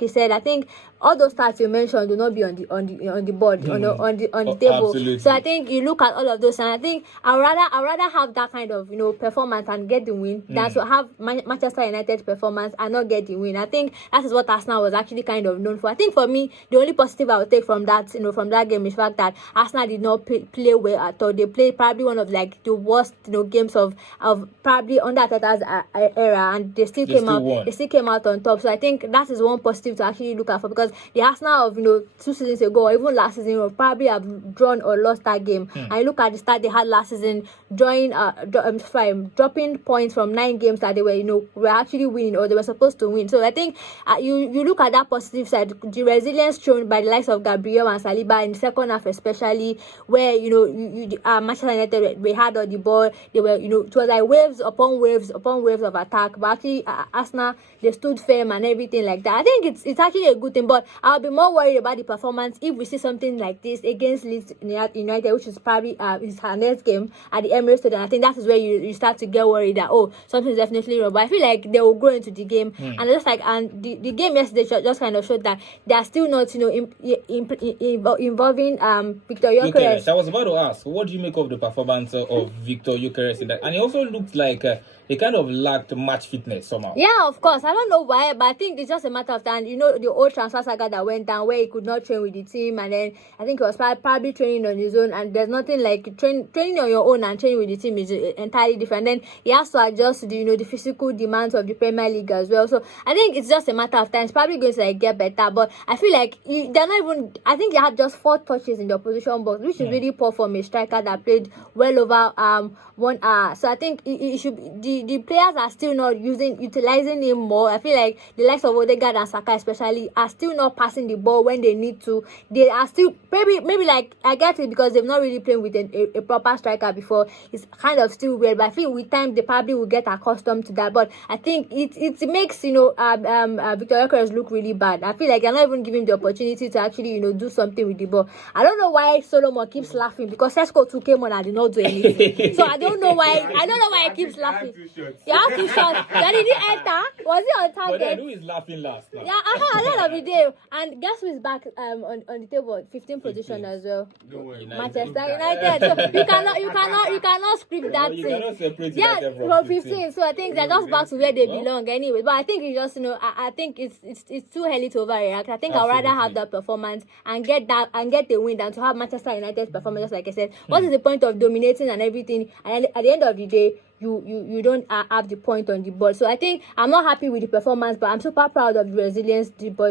he said, I think all those stats you mentioned will not be on the board, on the table. Absolutely. So I think you look at all of those, and I think I'd rather have that kind of performance and get the win than to have Manchester United's performance and not get the win. I think that is what Arsenal was actually kind of known for. I think for me, the only positive I would take from that game is the fact that Arsenal did not play well at all. They played probably one of like the worst games of probably under Arteta's era, and they still came out on top. So I think that is one positive to actually look at for, because the Arsenal of 2 seasons ago or even last season will probably have drawn or lost that game. And you look at the start they had last season, dropping points from 9 games that they were actually winning or they were supposed to win. So I think you look at that positive side, the resilience shown by the likes of Gabriel and Saliba in the second half, especially where Manchester United, they had all the ball. They were it was like waves upon waves upon waves of attack, but actually Arsenal, they stood firm and everything like that. I think it's actually a good thing, but I'll be more worried about the performance if we see something like this against Leeds United, which is probably is our next game at the Emirates Stadium. I think that is where you start to get worried that something's definitely wrong. But I feel like they will grow into the game, and the game yesterday just kind of showed that they are still not involving Victor Gyökeres. I was about to ask, what do you make of the performance of Victor Gyökeres in that? And he also looked like he kind of lacked match fitness somehow. Yeah, of course. I don't know why, but I think it's just a matter of time. The old transfer saga that went down where he could not train with the team, and then I think he was probably training on his own, and there's nothing like training on your own and training with the team is entirely different. Then he has to adjust to the physical demands of the Premier League as well. So I think it's just a matter of time. It's probably going to get better, but I feel like they're not even. I think they had just 4 touches in the opposition box, which is really poor from a striker that played well over 1 hour. So I think it should the players are still not utilizing him more. I feel like the likes of Odegaard and Saka especially are still not passing the ball when they need to. They are still maybe like I get it because they've not really played with a proper striker before. It's kind of still weird, but I feel with time they probably will get accustomed to that. But I think it makes Victor Gyökeres look really bad. I feel like they're not even giving him the opportunity to actually do something with the ball. I don't know why Solomon keeps laughing because Sesko 2 came on and did not do anything. So I don't know why he keeps laughing. You have 2 shots. Then did he enter? Was he on target? But then who is laughing last now? Yeah, at the end of the day. And guess who is back on the table? 15th position as well. Manchester United. So you cannot script that thing. You cannot separate from 15. So I think they're just back to where they belong anyway. But I think it's just I think it's too early to overreact. I think I'd rather have that performance and get the win than to have Manchester United's performance. Just like I said, what is the point of dominating and everything? And at the end of the day, you don't have the point on the ball. So I think I'm not happy with the performance, but I'm super proud of the resilience the boys